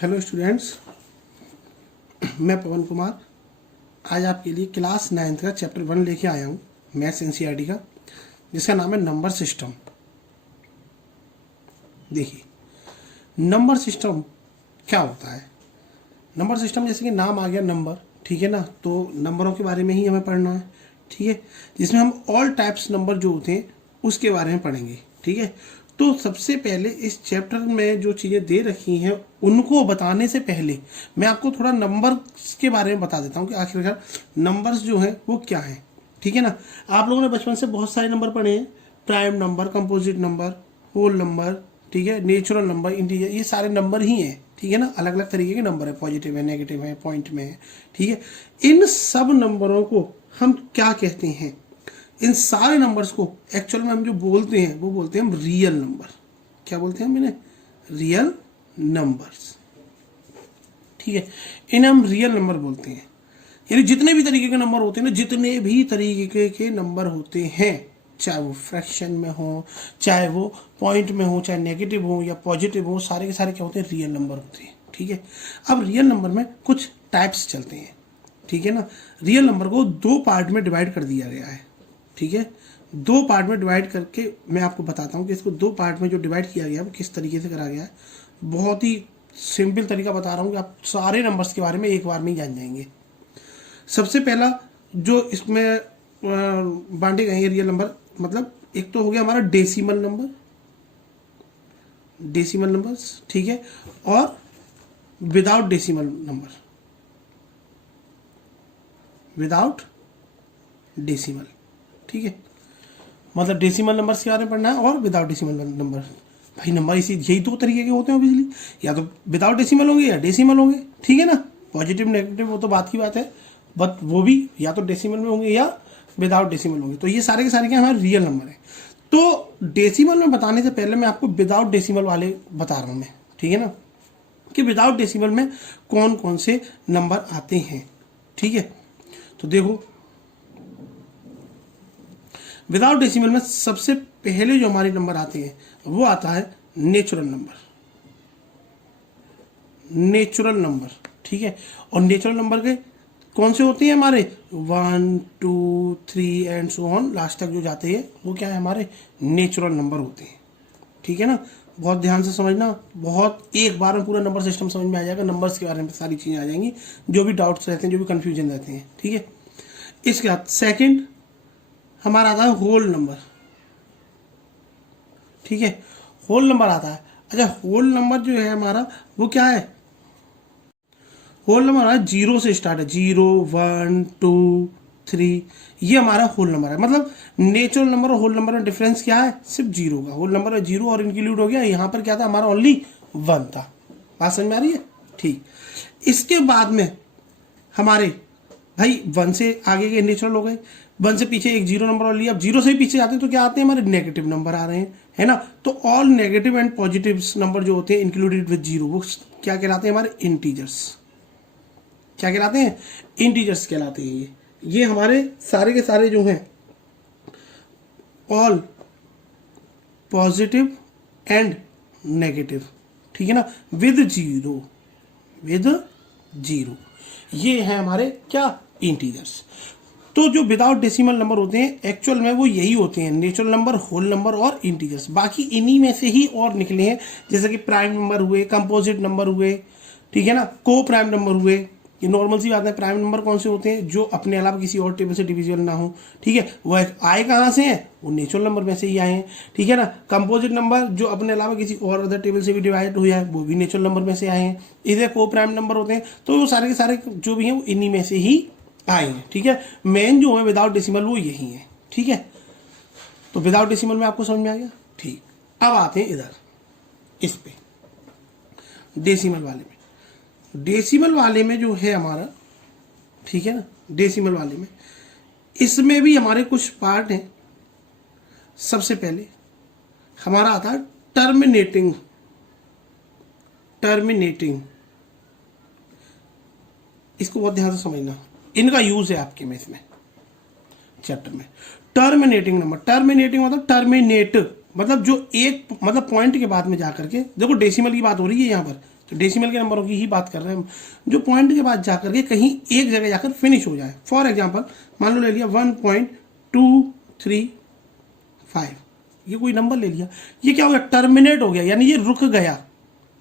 Hello students, मैं पवन कुमार आज आपके लिए क्लास 9th का चैप्टर 1 लेके आया हूँ मैथ्स एनसीईआरटी का, जिसका नाम है नंबर सिस्टम। देखिए, नंबर सिस्टम क्या होता है। नंबर सिस्टम जैसे कि नाम आ गया नंबर, ठीक है ना, तो नंबरों के बारे में ही हमें पढ़ना है, ठीक है, जिसमें हम ऑल टाइप्स नंबर जो होते हैं उसके बारे में पढ़ेंगे, ठीक है। तो सबसे पहले इस चैप्टर में जो चीज़ें दे रखी हैं उनको बताने से पहले मैं आपको थोड़ा नंबर्स के बारे में बता देता हूँ कि आखिरकार नंबर्स जो हैं वो क्या हैं, ठीक है ना। आप लोगों ने बचपन से बहुत सारे नंबर पढ़े हैं, prime number, composite number, whole number, ठीक है, नेचुरल नंबर, इंटीजर, ये सारे नंबर ही हैं, ठीक है ना। अलग अलग तरीके के नंबर है, पॉजिटिव है, नेगेटिव है, पॉइंट में है, ठीक है। इन सब नंबरों को हम क्या कहते हैं, इन सारे नंबर्स को एक्चुअल में हम जो बोलते हैं वो बोलते हैं हम रियल नंबर। क्या बोलते हैं मैंने? रियल नंबर्स, ठीक है। इन्हें हम रियल नंबर बोलते हैं। यानी जितने भी तरीके के नंबर होते हैं ना, जितने भी तरीके के नंबर होते हैं, चाहे वो फ्रैक्शन में हो, चाहे वो पॉइंट में हो, चाहे नेगेटिव हो या पॉजिटिव हो, सारे के सारे क्या होते हैं? रियल नंबर होते हैं, ठीक है। अब रियल नंबर में कुछ टाइप्स चलते हैं, ठीक है ना। रियल नंबर को दो पार्ट में डिवाइड कर दिया गया है, ठीक है। दो पार्ट में डिवाइड करके मैं आपको बताता हूँ कि इसको दो पार्ट में जो डिवाइड किया गया है वो किस तरीके से करा गया है। बहुत ही सिंपल तरीका बता रहा हूँ कि आप सारे नंबर्स के बारे में एक बार में ही जान जाएंगे। सबसे पहला जो इसमें बांटे गए हैं रियल नंबर, मतलब एक तो हो गया हमारा डेसिमल नंबर, डेसिमल नंबर्स, ठीक है, और without decimal number, without decimal, ठीक है। मतलब डेसिमल नंबर के बारे में पढ़ना है और विदाउट डेसिमल नंबर। भाई नंबर इसी यही दो तरीके के होते हैं ऑब्वियसली, या तो विदाउट डेसिमल होंगे या डेसिमल होंगे, ठीक है ना। पॉजिटिव नेगेटिव वो तो बात की बात है, बट वो भी या तो डेसिमल में होंगे या विदाउट डेसिमल होंगे। तो ये सारे के सारे क्या हमारे रियल नंबर है। तो डेसिमल में बताने से पहले मैं आपको विदाउट डेसिमल वाले बता रहा हूँ मैं, ठीक है ना, कि विदाउट डेसिमल में कौन कौन से नंबर आते हैं, ठीक है। तो देखो, विदाउट डेसिमल में सबसे पहले जो हमारे नंबर आते हैं वो आता है नेचुरल नंबर, नेचुरल नंबर, ठीक है। और नेचुरल नंबर के कौन से होते हैं हमारे? 1 2 3 एंड सो ऑन, लास्ट तक जो जाते हैं वो क्या है? हमारे नेचुरल नंबर होते हैं, ठीक है ना। बहुत ध्यान से समझना, बहुत एक बार में पूरा नंबर सिस्टम समझ में आ जाएगा। नंबर्स के बारे में सारी चीजें आ जाएंगी, जो भी डाउट्स रहते हैं, जो भी कंफ्यूजन रहते हैं, ठीक है। इसके बाद सेकेंड हमारा आता है होल नंबर, ठीक है, होल नंबर आता है। अच्छा, होल नंबर जो है हमारा वो क्या है? होल नंबर हमारा 0 से स्टार्ट है, 0 1 2 3, ये हमारा होल नंबर है। मतलब नेचुरल नंबर और होल नंबर में डिफरेंस क्या है? सिर्फ 0 का। होल नंबर में 0 और इंक्लूड हो गया, यहाँ पर क्या था हमारा? ओनली 1 था। बात समझ में आ रही है? ठीक। इसके बाद में हमारे भाई 1 से आगे के नेचुरल हो गए, 1 से पीछे एक 0 नंबर और लिया। अब 0 से पीछे आते हैं तो क्या आते हैं? हमारे नेगेटिव नंबर आ रहे हैं, है ना। तो all negative and positive number जो होते हैं इंक्लूडेड विद 0, वो क्या कहलाते हैं? हमारे इंटीजर्स। क्या कहलाते हैं? इंटीजर्स कहलाते हैं। ये हमारे सारे के सारे जो हैं ऑल पॉजिटिव एंड नेगेटिव, ठीक है ना, विद 0, विद 0, ये है हमारे क्या? इंटीजर्स। तो जो विदाउट डेसिमल नंबर होते हैं एक्चुअल में वो यही होते हैं, नेचुरल नंबर, होल नंबर और इंटीजर्स। बाकी इन्हीं में से ही और निकले हैं, जैसे कि प्राइम नंबर हुए, कंपोजिट नंबर हुए, ठीक है ना, को प्राइम नंबर हुए। ये नॉर्मल सी बात है। प्राइम नंबर कौन से होते हैं? जो अपने अलावा किसी और टेबल से डिविजिबल ना हो, ठीक है। वो आए कहाँ से हैं? वो नेचुरल नंबर में से ही आए हैं, ठीक है ना। कंपोजिट नंबर जो अपने अलावा किसी और अदर टेबल से भी डिवाइड हुआ है, वो भी नेचुरल नंबर में से आए हैं। इधर को प्राइम नंबर होते हैं। तो वो सारे के सारे जो भी हैं वो इन्हीं में से ही आए हैं, ठीक है। मेन जो है विदाउट डेसिमल वो यही है, ठीक है। तो विदाउट डेसिमल में आपको समझ में आ गया? ठीक। अब आते हैं इधर इस पे डेसिमल वाले में। डेसिमल वाले में जो है हमारा, ठीक है ना, डेसिमल वाले में इसमें भी हमारे कुछ पार्ट हैं। सबसे पहले हमारा आता है टर्मिनेटिंग, टर्मिनेटिंग। इसको बहुत ध्यान से समझना, इनका यूज है आपके में इसमें चैप्टर में। टर्मिनेटिंग नंबर, टर्मिनेटिंग मतलब टर्मिनेट, मतलब जो एक मतलब पॉइंट के बाद में जाकर के, देखो डेसिमल की बात हो रही है यहाँ पर, तो डेसिमल के नंबरों की ही बात कर रहे हैं हम, जो पॉइंट के बाद जाकर के कहीं एक जगह जाकर फिनिश हो जाए। फॉर एग्जाम्पल मान लो ले लिया 1.235, ये कोई नंबर ले लिया, ये क्या हो गया, टर्मिनेट हो गया, यानी ये रुक गया।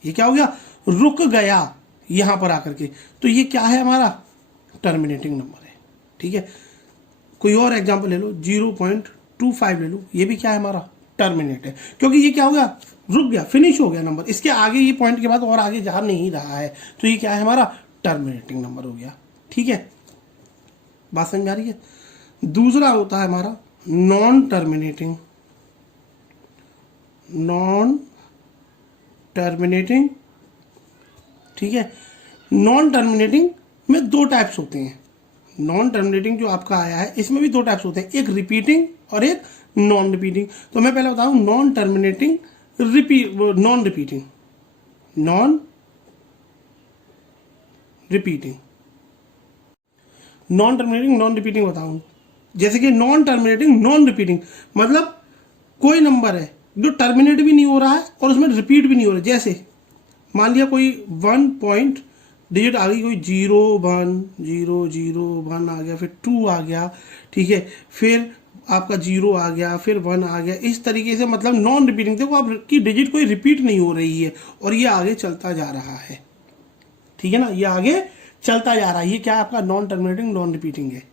ये क्या हो गया, रुक गया यहां पर आकर के। तो ये क्या है, हमारा टर्मिनेटिंग नंबर है। ठीक है, कोई और एग्जांपल ले लो, 0.25 ले लो, ये भी क्या है, हमारा टर्मिनेट है, क्योंकि ये क्या हो गया, रुक गया, फिनिश हो गया नंबर, इसके आगे ये पॉइंट के बाद और आगे जा नहीं रहा है, तो ये क्या है, हमारा टर्मिनेटिंग नंबर हो गया। ठीक है, बात समझ में आ रही है। दूसरा होता है हमारा नॉन टर्मिनेटिंग। नॉन टर्मिनेटिंग, ठीक है, नॉन टर्मिनेटिंग में दो टाइप्स होते हैं। नॉन टर्मिनेटिंग जो आपका आया है इसमें भी दो टाइप्स होते हैं, एक रिपीटिंग और एक नॉन रिपीटिंग। तो मैं पहले बताऊं non terminating, non repeating, non repeating, non terminating non repeating बताऊं। जैसे कि नॉन टर्मिनेटिंग नॉन रिपीटिंग मतलब कोई नंबर है जो टर्मिनेट भी नहीं हो रहा है और उसमें रिपीट भी नहीं हो रहा है। जैसे मान लिया कोई 1 पॉइंट डिजिट आ गई, कोई 0 1 आ गया, फिर 2 आ गया, ठीक है, फिर आपका 0 आ गया, फिर 1 आ गया, इस तरीके से मतलब नॉन रिपीटिंग। देखो आपकी डिजिट कोई रिपीट नहीं हो रही है और ये आगे चलता जा रहा है। ठीक है ना, ये आगे चलता जा रहा है, ये क्या है, आपका नॉन टर्मिनेटिंग नॉन रिपीटिंग है।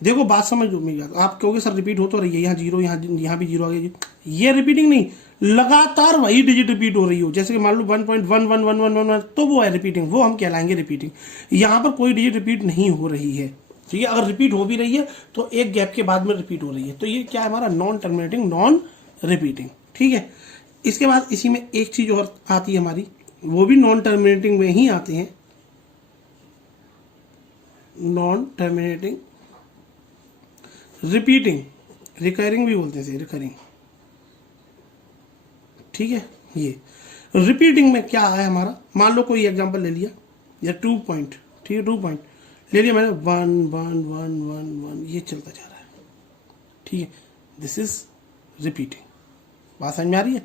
देखो बात समझ लो मेरी, आप कहोगे सर रिपीट हो तो रही है, यहाँ 0, यहाँ भी 0 आ गया, ये रिपीटिंग नहीं, लगातार वही डिजिट रिपीट हो रही हो। जैसे कि मान लो 1.11111 तो वो है रिपीटिंग, वो हम कहलाएंगे रिपीटिंग। यहाँ पर कोई डिजिट रिपीट नहीं हो रही है। ठीक है, अगर रिपीट हो भी रही है तो एक गैप के बाद में रिपीट हो रही है, तो ये क्या है, हमारा नॉन टर्मिनेटिंग नॉन रिपीटिंग। ठीक है, इसके बाद इसी में एक चीज और आती है हमारी, वो भी नॉन टर्मिनेटिंग में ही आते हैं, नॉन टर्मिनेटिंग रिपीटिंग, रिकरिंग भी बोलते हैं, रिकरिंग। ठीक है, ये रिपीटिंग में क्या है हमारा, मान लो कोई एग्जांपल ले लिया, या 2 पॉइंट, ठीक है, 2 पॉइंट ले लिया मैंने, 1 1 1 1 1, ये चलता जा रहा है। ठीक है, दिस इज रिपीटिंग। बात समझ में आ रही है।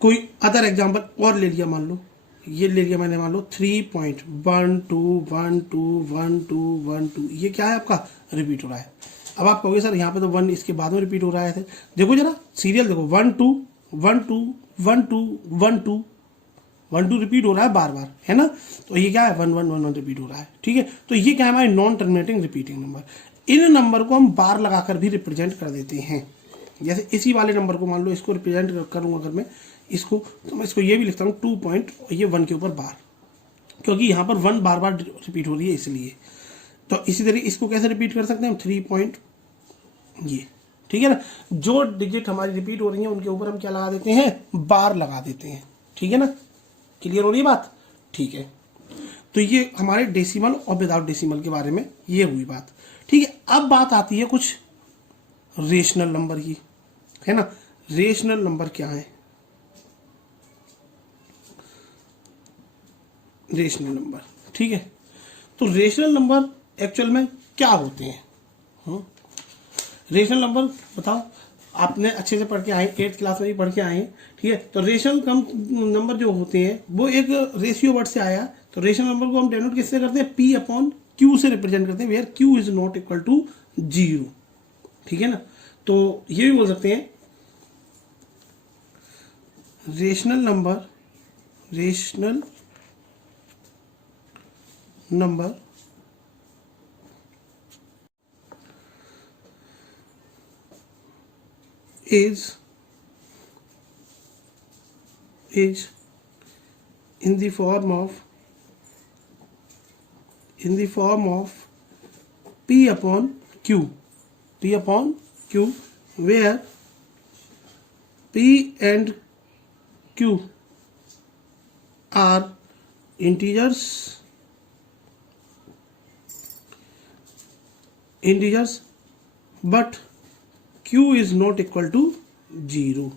कोई अदर एग्जांपल और ले लिया, मान लो ये ले लिया मैंने, मान लो 3 पॉइंट 1 2 1 2 1 2 1 2, ये क्या है, आपका रिपीट हो रहा है। अब आप कहोगे सर यहाँ पे तो 1 इसके बाद में रिपीट हो रहा है। देखो जरा सीरियल देखो, 1 2 1 2 1 2 1 2 1 2 रिपीट हो रहा है बार बार, है ना। तो ये क्या है, 1 1 1 1 रिपीट हो रहा है। ठीक है, तो ये क्या है, हमारे नॉन टर्मिनेटिंग रिपीटिंग नंबर। इन नंबर को हम बार लगाकर भी रिप्रेजेंट कर देते हैं। जैसे इसी वाले नंबर को मान लो, इसको रिप्रेजेंट करूंगा अगर मैं इसको, तो मैं इसको ये भी लिखता हूँ 2 पॉइंट और ये 1 के ऊपर बार, क्योंकि यहाँ पर 1 बार बार रिपीट हो रही है इसलिए। तो इसी तरीके इसको कैसे रिपीट कर सकते हैं हम, 3 पॉइंट ये। ठीक है ना, जो डिजिट हमारी रिपीट हो रही है उनके ऊपर हम क्या लगा देते हैं, बार लगा देते हैं। ठीक है ना, क्लियर हो रही है बात। ठीक है, तो ये हमारे डेसिमल और विदाउट डेसिमल के बारे में ये हुई बात। ठीक है, अब बात आती है कुछ रेशनल नंबर की, है ना। रेशनल नंबर क्या है, रेशनल नंबर। ठीक है, तो रेशनल नंबर एक्चुअल में क्या होते हैं, रेशनल नंबर बताओ, आपने अच्छे से पढ़ के आए, 8th क्लास में भी पढ़ के आए हैं। ठीक है, तो रेशनल नंबर जो होते हैं वो एक रेशियो वर्ड से आया। तो रेशनल नंबर को हम डेनोट किससे करते हैं, P अपॉन Q से रिप्रेजेंट करते हैं, where Q is not equal to 0। ठीक है ना, तो ये भी बोल सकते हैं rational number, rational number is in the form of P upon Q, where P and Q are integers but Q is not equal to 0।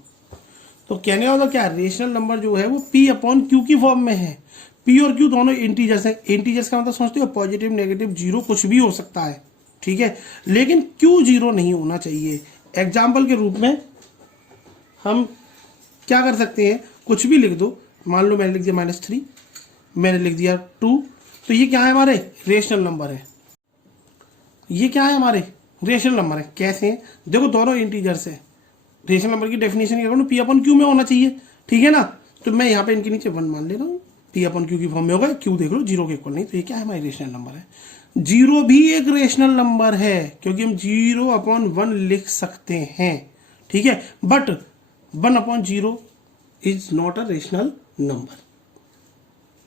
तो कहने का मतलब क्या है, रेशनल नंबर जो है वो P अपॉन Q की फॉर्म में है। P और Q दोनों इंटीजर्स हैं। इंटीजर्स का मतलब समझते हो, पॉजिटिव नेगेटिव जीरो कुछ भी हो सकता है। ठीक है, लेकिन Q 0 नहीं होना चाहिए। एग्जाम्पल के रूप में हम क्या कर सकते हैं, कुछ भी लिख दो, मान लो मैंने लिख दिया -3, मैंने लिख दिया 2, तो ये क्या है हमारे रेशनल नंबर है। ये क्या है हमारे रेशनल नंबर है। कैसे हैं देखो, दोनों इंटीजर्स है। रेशनल नंबर की डेफिनेशन क्या करूँ, पी अपॉन क्यू में होना चाहिए, ठीक है ना। तो मैं यहाँ पे इनके नीचे 1 मान ले रहा हूँ, पी अपॉन क्यू की फॉर्म में होगा। क्यू देख लो 0 के इक्वल नहीं, तो ये क्या है हमारी रेशनल नंबर है। 0 भी एक रेशनल नंबर है क्योंकि हम 0/1 लिख सकते हैं, ठीक है। But 1/0 is not a rational number.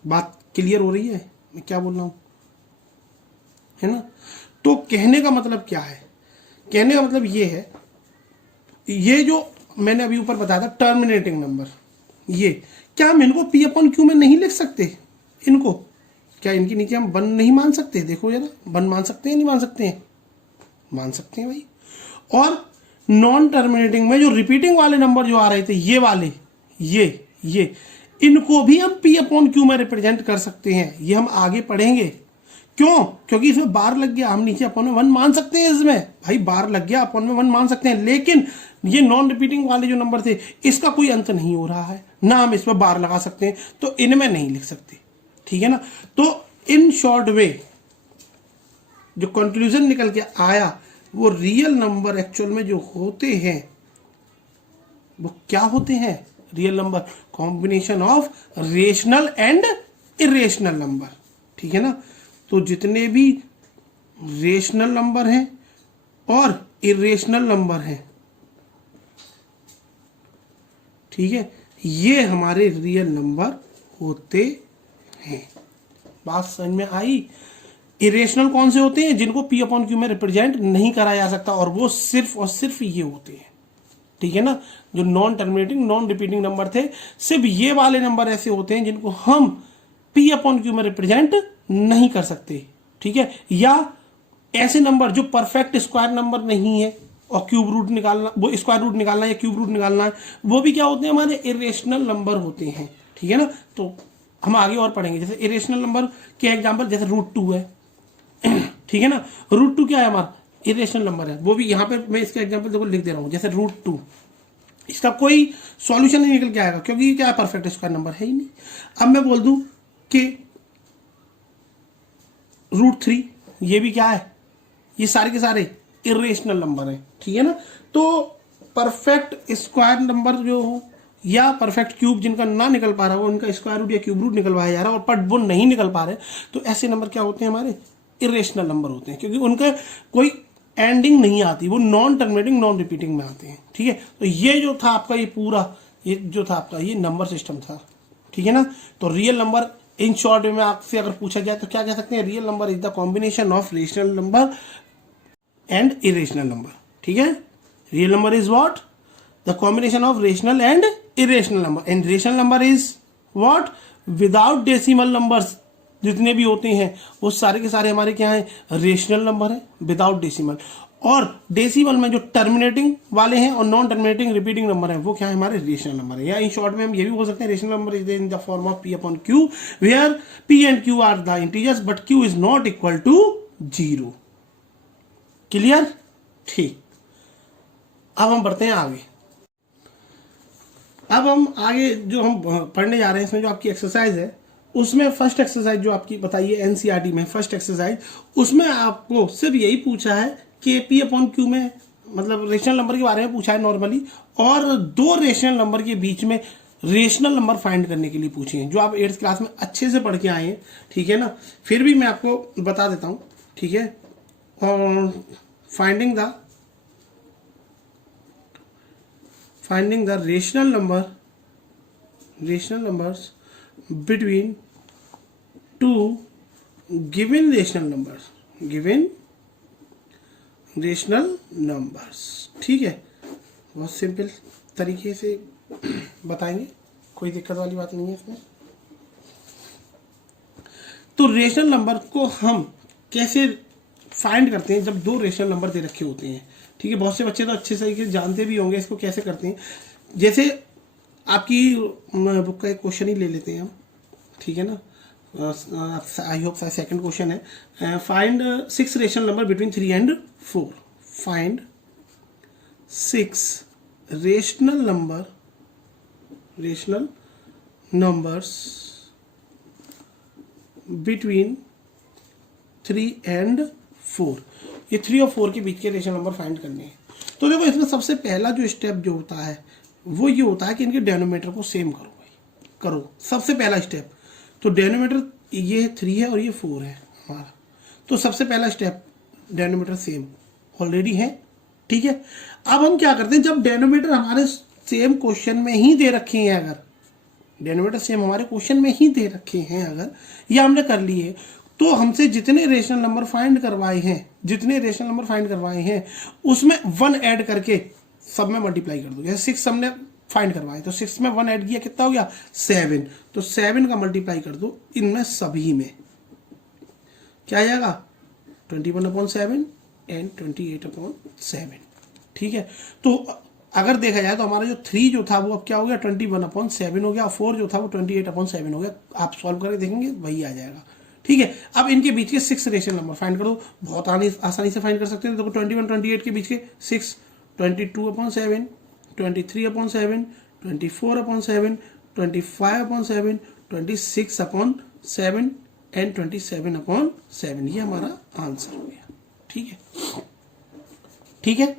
बात क्लियर हो रही है मैं क्या बोल रहा हूं, है ना। तो कहने का मतलब क्या है, कहने का मतलब ये है, ये जो मैंने अभी ऊपर बताया था टर्मिनेटिंग नंबर, ये क्या हम इनको पी अपॉन क्यू में नहीं लिख सकते। इनको क्या इनके नीचे हम 1 नहीं मान सकते, देखो जरा 1 मान सकते हैं नहीं मान सकते हैं, मान सकते हैं भाई। और नॉन टर्मिनेटिंग में जो रिपीटिंग वाले नंबर जो आ रहे थे, ये वाले, ये इनको भी हम पी अपॉन क्यू में रिप्रेजेंट कर सकते हैं। ये हम आगे पढ़ेंगे। क्यों, क्योंकि इसमें बार लग गया, हम नीचे अपॉन में 1 मान सकते हैं। इसमें भाई बार लग गया, अपॉन में 1 मान सकते हैं, लेकिन ये नॉन रिपीटिंग वाले जो नंबर थे इसका कोई अंत नहीं हो रहा है ना, हम इसमें बार लगा सकते हैं, तो इनमें नहीं लिख सकते, ठीक है ना। तो इन शॉर्ट वे जो कंक्लूजन निकल के आया, वो रियल नंबर एक्चुअल में जो होते हैं वो क्या होते हैं, real number combination of rational and irrational number, ठीक है ना। तो जितने भी रेशनल नंबर हैं और इरेशनल नंबर हैं, ठीक है, ये हमारे रियल नंबर होते हैं। बात समझ में आई। इरेशनल कौन से होते हैं, जिनको पी अपॉन क्यू में रिप्रेजेंट नहीं करा जा सकता, और वो सिर्फ और सिर्फ ये होते हैं, ठीक है ना। जो non terminating non repeating number थे, सिर्फ ये वाले नंबर ऐसे होते हैं जिनको हम पी अपॉन क्यू में रिप्रेजेंट नहीं कर सकते, ठीक है। या ऐसे नंबर जो परफेक्ट स्क्वायर नंबर नहीं है और क्यूब रूट निकालना, वो स्क्वायर रूट निकालना है, क्यूब रूट निकालना है, वो भी क्या होते हैं, हमारे इरेशनल नंबर होते हैं, ठीक है ना। तो हम आगे और पढ़ेंगे, जैसे इरेशनल नंबर के एग्जाम्पल जैसे √2 है, ठीक है ना। √2 क्या है, हमारा इरेशनल नंबर है। वो भी यहाँ पे मैं इसका एग्जाम्पल देखो लिख दे रहा हूँ, जैसे √2, इसका कोई सॉल्यूशन नहीं निकल के आएगा क्योंकि ये क्या है, परफेक्ट स्क्वायर नंबर है ही नहीं। अब मैं बोल दूं कि √3, ये भी क्या है, ये सारे के सारे इरेशनल नंबर है, ठीक है ना। तो परफेक्ट स्क्वायर नंबर जो हो या परफेक्ट क्यूब जिनका ना निकल पा रहा हो, उनका स्क्वायर रूट या क्यूब रूट निकलवाया जा रहा है, और पर वो नहीं निकल पा रहे, तो ऐसे नंबर क्या होते हैं, हमारे इरेशनल नंबर होते हैं, क्योंकि उनका कोई एंडिंग नहीं आती, वो नॉन टर्मिनेटिंग नॉन रिपीटिंग में आते हैं, ठीक है। तो ये जो था आपका, ये पूरा ये जो था आपका, ये नंबर सिस्टम था, ठीक है ना। तो रियल नंबर इन शॉर्ट में आपसे अगर पूछा जाए तो क्या कह सकते हैं, real number is the combination of rational number and irrational number, ठीक है। Real number is what, the combination of rational and irrational number, and rational number is what, without decimal numbers जितने भी होते हैं वो सारे के सारे हमारे क्या हैं, रेशनल नंबर है विदाउट डेसिमल। और डेसिमल में जो टर्मिनेटिंग वाले हैं और नॉन टर्मिनेटिंग रिपीटिंग नंबर है, वो क्या है, हमारे रेशनल नंबर है। या इन शॉर्ट में हम ये भी बोल सकते हैं, rational number is in the form of P upon Q, where P and Q are the integers but Q is not equal to 0। Clear, ठीक। अब हम बढ़ते हैं आगे। अब हम आगे जो हम पढ़ने जा रहे हैं, इसमें जो आपकी एक्सरसाइज है, उसमें फर्स्ट एक्सरसाइज जो आपकी बताइए एनसीईआरटी में फर्स्ट एक्सरसाइज, उसमें आपको सिर्फ यही पूछा है कि पी अपॉन क्यू में, मतलब रेशनल नंबर के बारे में पूछा है नॉर्मली, और 2 रेशनल नंबर के बीच में रेशनल नंबर फाइंड करने के लिए पूछे हैं, जो आप 8th क्लास में अच्छे से पढ़ के आए हैं, ठीक है ना। फिर भी मैं आपको बता देता हूँ, ठीक है। और finding the rational numbers between 2 given rational numbers, ठीक है। बहुत सिंपल तरीके से बताएंगे, कोई दिक्कत वाली बात नहीं है इसमें। तो रेशनल नंबर को हम कैसे फाइंड करते हैं, जब 2 रेशनल नंबर दे रखे होते हैं, ठीक है। बहुत से बच्चे तो अच्छे तरीके से जानते भी होंगे इसको कैसे करते हैं। जैसे आपकी बुक का एक क्वेश्चन ही ले लेते हैं हम, ठीक है ना। आई होप सेकंड क्वेश्चन है, find 6 rational number between 3 and 4। Find 6 rational numbers between 3 and 4, ये 3 और 4 के बीच के रेशनल नंबर फाइंड करने हैं। तो देखो इसमें सबसे पहला जो स्टेप जो होता है वो ये होता है कि इनके डेनोमीटर को सेम करो भाई, करो सबसे पहला स्टेप। तो डेनोमीटर ये 3 है और ये 4 है हमारा, तो सबसे पहला स्टेप डेनोमीटर सेम ऑलरेडी है, ठीक है। अब हम क्या करते हैं, जब डेनोमीटर हमारे सेम क्वेश्चन में ही दे रखे हैं, अगर डेनोमीटर सेम हमारे क्वेश्चन में ही दे रखे हैं अगर, या हमने कर लिए, तो हमसे जितने रेशनल नंबर फाइंड करवाए हैं उसमें 1 ऐड करके सब में मल्टीप्लाई कर दो। जैसे 6 हमने फाइंड करवाए तो 6 में 1 ऐड किया, कितना हो गया 7, तो 7 का मल्टीप्लाई कर दो इनमें सभी में, क्या आ जाएगा 21/7 एंड 28/7, ठीक है। तो अगर देखा जाए तो हमारा जो 3 जो था वो अब क्या हो गया 21/7 हो गया, 4 जो था वो 28/7 हो गया। आप सॉल्व करके देखेंगे वही आ जाएगा, ठीक है। अब इनके बीच के 6 रेशनल नंबर फाइंड करो, बहुत आसानी से फाइंड कर सकते हैं। देखो 21 28 के बीच के 6, 22/7, 23/7, 24/7, 25/7, 26/7 एंड 27/7, ये हमारा आंसर हो गया, ठीक है, ठीक है।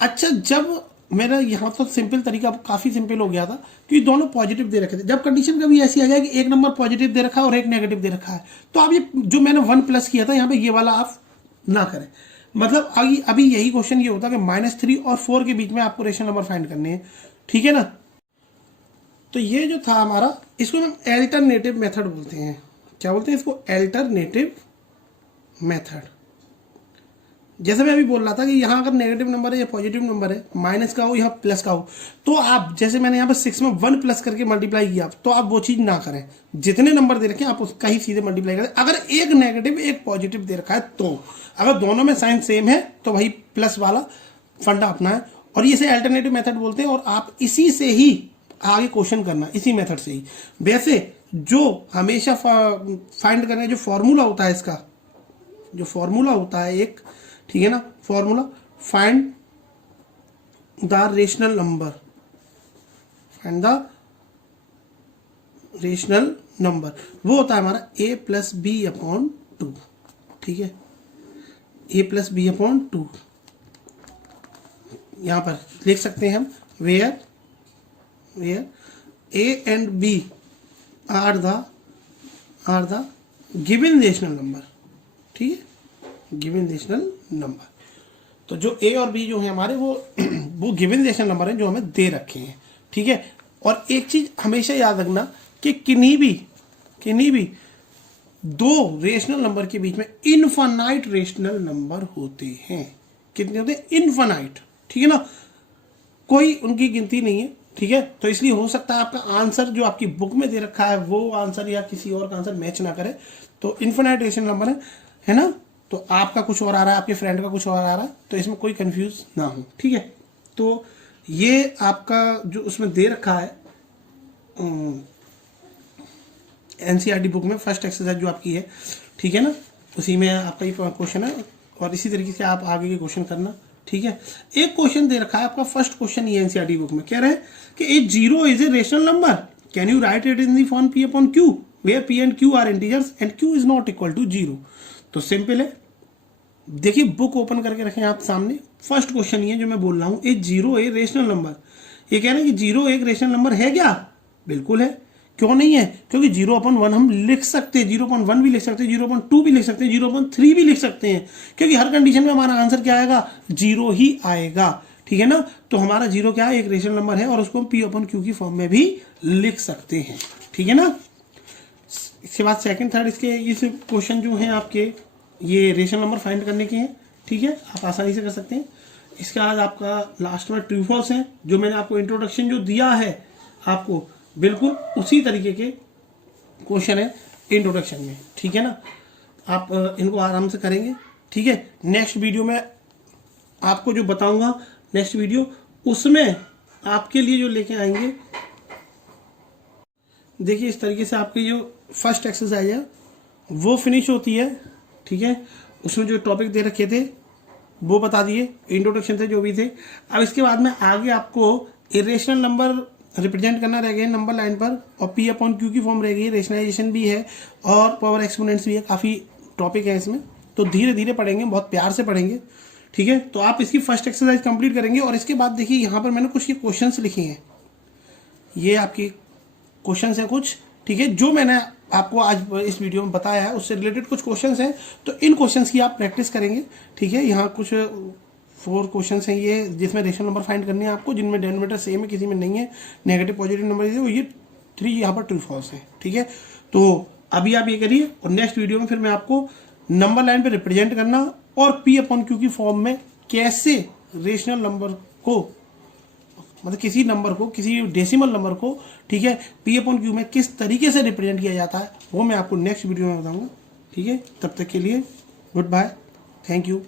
अच्छा, जब मेरा यहाँ तो सिंपल तरीका काफी सिंपल हो गया था क्योंकि दोनों पॉजिटिव दे रखे थे। जब कंडीशन कभी ऐसी आ जाए कि एक नंबर पॉजिटिव दे रखा है और एक नेगेटिव दे रखा है, तो आप ये जो मैंने 1 प्लस किया था यहाँ पे ये वाला आप ना करें। मतलब अभी यही क्वेश्चन ये होता है कि -3 और 4 के बीच में आपको रेशनल नंबर फाइंड करने हैं, ठीक है ना। तो ये जो था हमारा, इसको हम अल्टरनेटिव मेथड बोलते हैं। क्या बोलते हैं इसको? Alternative method. जैसे मैं अभी बोल रहा था कि यहाँ अगर नेगेटिव नंबर है या पॉजिटिव नंबर है, माइनस का हो या प्लस का हो, तो आप जैसे मैंने यहाँ पर 6 में 1 प्लस करके मल्टीप्लाई किया, तो आप वो चीज ना करें। जितने नंबर दे रखे हैं आप उसका ही सीधे मल्टीप्लाई करें। अगर एक नेगेटिव एक पॉजिटिव दे रखा है, तो अगर दोनों में साइन सेम है तो वही प्लस वाला फंडा अपना है, और इसे अल्टरनेटिव मेथड बोलते हैं। और आप इसी से ही आगे क्वेश्चन करना, इसी मेथड से ही। वैसे जो हमेशा फाइंड करने जो फॉर्मूला होता है, इसका जो फॉर्मूला होता है एक, ठीक है ना, formula find the rational number, find the rational number, वो होता है हमारा a+b/2, ठीक है, a+b/2। यहां पर लिख सकते हैं हम where a and b are the given rational number, ठीक है, गिवन रेशनल नंबर। तो जो ए और बी जो है हमारे वो गिवन रेशनल नंबर है जो हमें दे रखे हैं, ठीक है। और एक चीज हमेशा याद रखना कि किन्हीं भी दो रेशनल नंबर के बीच में इनफाइनाइट रेशनल नंबर होते हैं। कितने होते हैं? इनफाइनाइट, ठीक है ना, कोई उनकी गिनती नहीं है, ठीक है। तो इसलिए हो सकता है आपका आंसर जो आपकी बुक में दे रखा है वो आंसर या किसी और का आंसर मैच ना करे। तो इनफाइनाइट रेशनल नंबर है ना, तो आपका कुछ और आ रहा है, आपके फ्रेंड का कुछ और आ रहा है, तो इसमें कोई कंफ्यूज ना हो, ठीक है। तो ये आपका जो उसमें दे रखा है एनसीईआरटी बुक में फर्स्ट एक्सरसाइज जो आपकी है, ठीक है ना, उसी में आपका ये क्वेश्चन है। और इसी तरीके से आप आगे के क्वेश्चन करना, ठीक है। एक क्वेश्चन दे रखा है आपका, फर्स्ट क्वेश्चन ये एनसीईआरटी बुक में कह रहे हैं कि a 0 is a rational number, can you write it in the form p/q where p and q are integers and q is not equal to 0। तो सिंपल है, देखिए बुक ओपन करके रखें आप सामने, फर्स्ट क्वेश्चन ये जो मैं बोल रहा हूं, ए 0 ए रेशनल नंबर। ये कह रहे हैं कि 0 एक रेशनल नंबर है क्या? बिल्कुल है, क्यों नहीं है? क्योंकि 0/1 हम लिख सकते हैं, 0/1 भी लिख सकते हैं, 0/2 भी लिख सकते हैं, 0/3 भी लिख सकते हैं, क्योंकि हर कंडीशन में हमारा आंसर क्या आएगा? 0 ही आएगा, ठीक है ना। तो हमारा 0 क्या है? एक रेशनल नंबर है और उसको हम p/q की फॉर्म में भी लिख सकते हैं, ठीक है ना। इसके बाद सेकंड थर्ड इसके इस क्वेश्चन जो हैं आपके ये रेशनल नंबर फाइंड करने के हैं, ठीक है, आप आसानी से कर सकते हैं। इसके बाद आपका लास्ट में ट्रू फॉल्स है, जो मैंने आपको इंट्रोडक्शन जो दिया है आपको बिल्कुल उसी तरीके के क्वेश्चन है इंट्रोडक्शन में, ठीक है ना। आप इनको आराम से करेंगे, ठीक है। नेक्स्ट वीडियो में आपको जो बताऊंगा, नेक्स्ट वीडियो उसमें आपके लिए जो लेके आएंगे, देखिए इस तरीके से आपकी जो फर्स्ट एक्सरसाइज है वो फिनिश होती है, ठीक है। उसमें जो टॉपिक दे रखे थे वो बता दिए, इंट्रोडक्शन थे जो भी थे। अब इसके बाद में आगे आपको इरेशनल नंबर रिप्रेजेंट करना रह गया नंबर लाइन पर, और पी अपॉन क्यू की फॉर्म रह गई, रेशनलाइजेशन भी है और पावर एक्सपोनेंट्स भी है। काफ़ी टॉपिक है इसमें, तो धीरे धीरे पढ़ेंगे, बहुत प्यार से पढ़ेंगे, ठीक है। तो आप इसकी फर्स्ट एक्सरसाइज कंप्लीट करेंगे और इसके बाद देखिए यहाँ पर मैंने कुछ ये क्वेश्चंस लिखे हैं, ये आपके क्वेश्चंस हैं कुछ, ठीक है, जो मैंने आपको आज इस वीडियो में बताया है उससे रिलेटेड कुछ क्वेश्चंस हैं। तो इन क्वेश्चंस की आप प्रैक्टिस करेंगे, ठीक है। यहाँ कुछ 4 क्वेश्चंस हैं ये, जिसमें रेशनल नंबर फाइंड करने हैं आपको, जिनमें डिनोमिनेटर सेम है, किसी में नहीं है, नेगेटिव पॉजिटिव नंबर है, ये 3 यहाँ पर ट्रू फॉल्स है, ठीक है। तो अभी आप ये करिए और नेक्स्ट वीडियो में फिर मैं आपको नंबर लाइन पे रिप्रेजेंट करना और पी अपॉन क्यू की फॉर्म में कैसे रेशनल नंबर को, मतलब किसी नंबर को, किसी डेसिमल नंबर को, ठीक है, पी अपॉन क्यू में किस तरीके से रिप्रेजेंट किया जाता है, वो मैं आपको नेक्स्ट वीडियो में बताऊंगा, ठीक है। तब तक के लिए गुड बाय, थैंक यू।